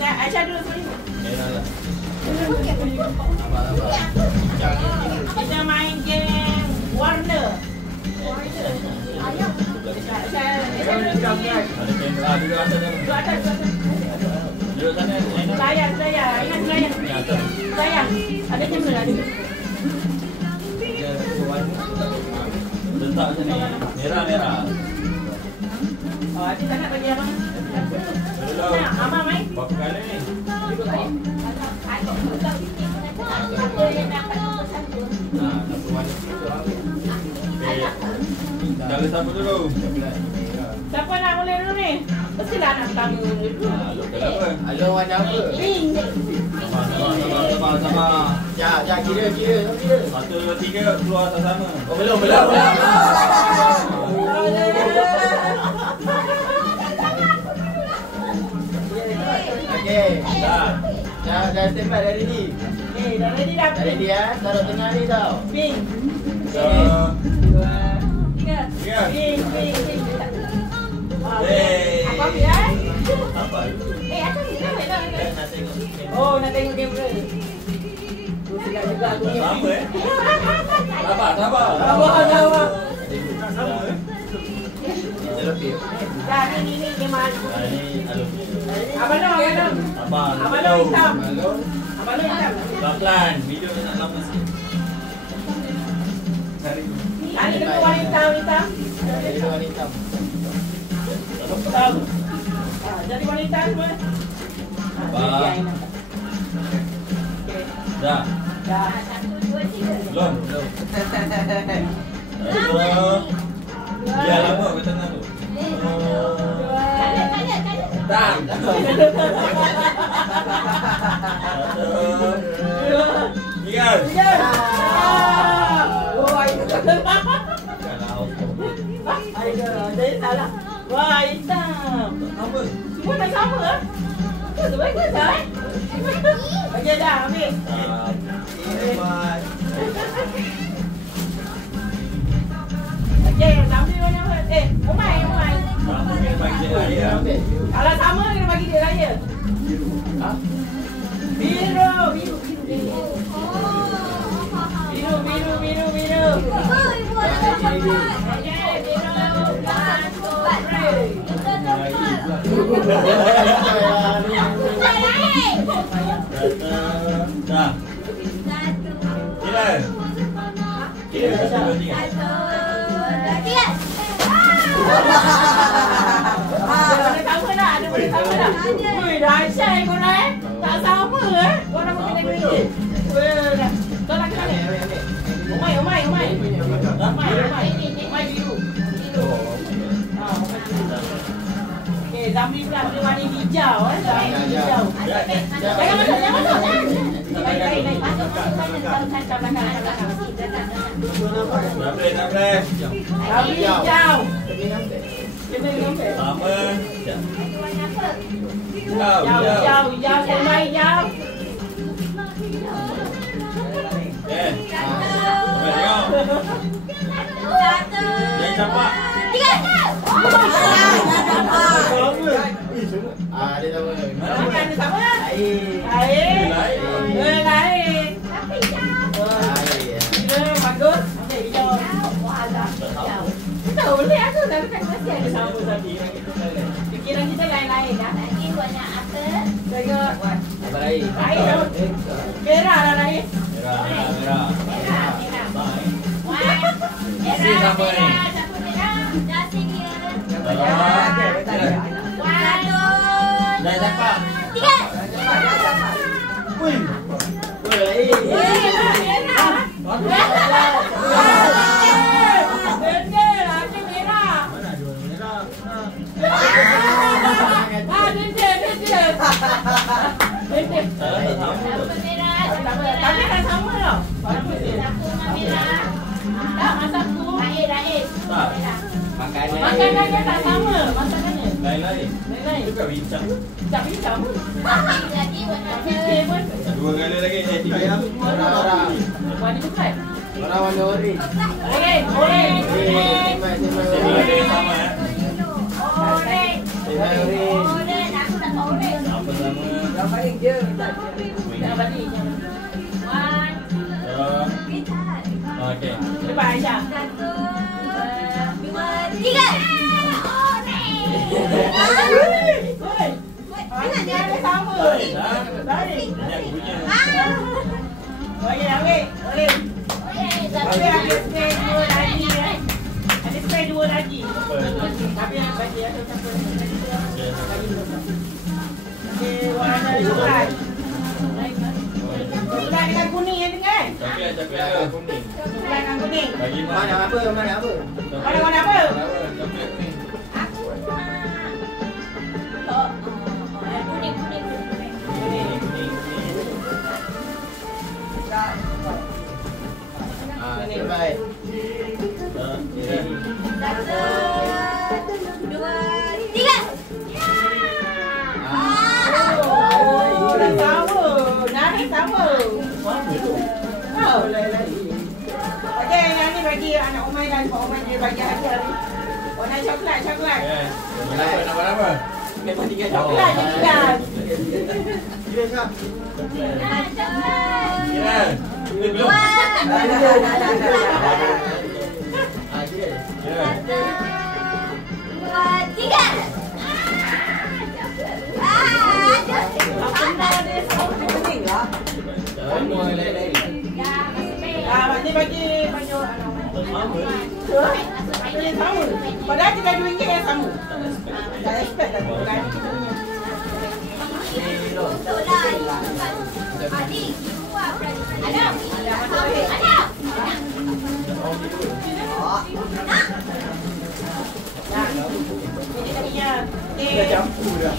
Aisyah dulu sorry. Merah lah. Kita main game warna. Ada kamera duduk atas sana. Duduk sana. Sayang. Ingat sayang. Sayang. Ada kamera ada. Letak sini. Merah. Oh, Adik tak nak bagi abang. Abang main. Berapa kali ni? Jaga siapa dulu? Siapa nak mula dulu ni? Mestilah anak pertama mula dulu. Lokal apa? Ada warna apa? Pink. Sama. Ya, kira. 1, 2, 3 keluar sama-sama. Oh, belum. Okey. Dah standby dah ready. Dah ready dah. Dah ready ya. Taruh tengah ni tau. Pink. 1, 2, 3. 3. Pink. Hey. Apa dia? Apa? Atas ni dah. Nak tengok. Oh, nak tengok kamera. Silap juga aku ni. Sama Sabar. Sabar. Sama Dia lebih. Dah ni memang. Ini aduh. Abang long. Sabar. Abang long hitam. Malon. Abang long hitam. Pelan-pelan. Video ni nak lama sikit. Cari. Ani kedua warna hitam. Jadi warna hitam. Hitam. Jadi warna hitam semua. Abang. Dah. Dah. Belum. Ya lama ke tengah tu. Tak. Tiga. Oh, itu jadi salah. Wah, hitam. Apa? Semua tak sama ke? Sebaik ke tak? Okey dah, ambil. Okey, ambil warna apa? Umai. Kamu kena bagi dia raya. Kalau sama kena bagi dia raya. Biru. Dah. Kira. 1, 2, 3. Ada boleh sama dah. Wih, dahsyat korang tak sama korang pun kena duit. Kau nak kena Umai. Umai biru. Okey, Zamri pula dia warna hijau Zamri hijau. Jangan masuk. Baik. Masuk belakang. Nak boleh. Zamri hijau. Kena nampak. Sama. Hijau. Semua hijau. Okey. Tengok. Jangan campak. Dia sama. Makan dia sama. Lain. Lain. Bagus. Okey, hijau. Kita boleh aku dah dekat masih ada sama tadi. Fikiran kita lain-lain dah. Lagi banyak apa? Tengok. Apa lain? Merah lah lain. Merah. Merah. Siapa ni? Satu merah. Dah sini. Dah cakap. 3. Wih. Tapi dah sama tau. Tak masak tu. Tak. Makanannya tak sama. Masakannya Lain-lain. lain-lain. Itu kan bincang. Tak bincang pun. Lagi warna Fikir pun. 2 kali lagi. 3. Warna. Warna bukan. Warna orange. Orange. Ini sama ya. orange. Orange. Orange. Aku nak orange. Apa sama? Jangan balik je. Jangan balik. One. Okey. Cepat Aisyah. 1, 2, 3. Oh, Ingat dia ada sama. Baik. Yang punya. Okey, ambil. Boleh. Ambil spray dua lagi ya. Ada spray dua lagi. Tapi yang bagi ada siapa? Okey, warna coklat. Coklat dengan kuning ya dengan. Coklat kuning. Coklat dengan kuning. Bagi Mana apa? Mana apa? Mana warna apa? Coklat kuning. Aku nak. Kuning. Terbaik. 1, 2, 3. Oh, dah sama. Nari sama. Oh. Okey, yang ni bagi anak Umay dan Pak Umay dia bagi hadiah. Warna coklat. Nama apa? Memang tinggal Coklat je tinggal. Kira Syah. Ya. Ini belum. Kira. Ya. 1, 2, 3. Apa benda dia sama kuning lah. Semua lain-lain. Ni bagi baju anak Umay. Ini yang sama. Padahal kita RM2 yang sama. Tak expect lah. Bukan kita punya. Adik, ada. Ini dia punya. Dah campur dah.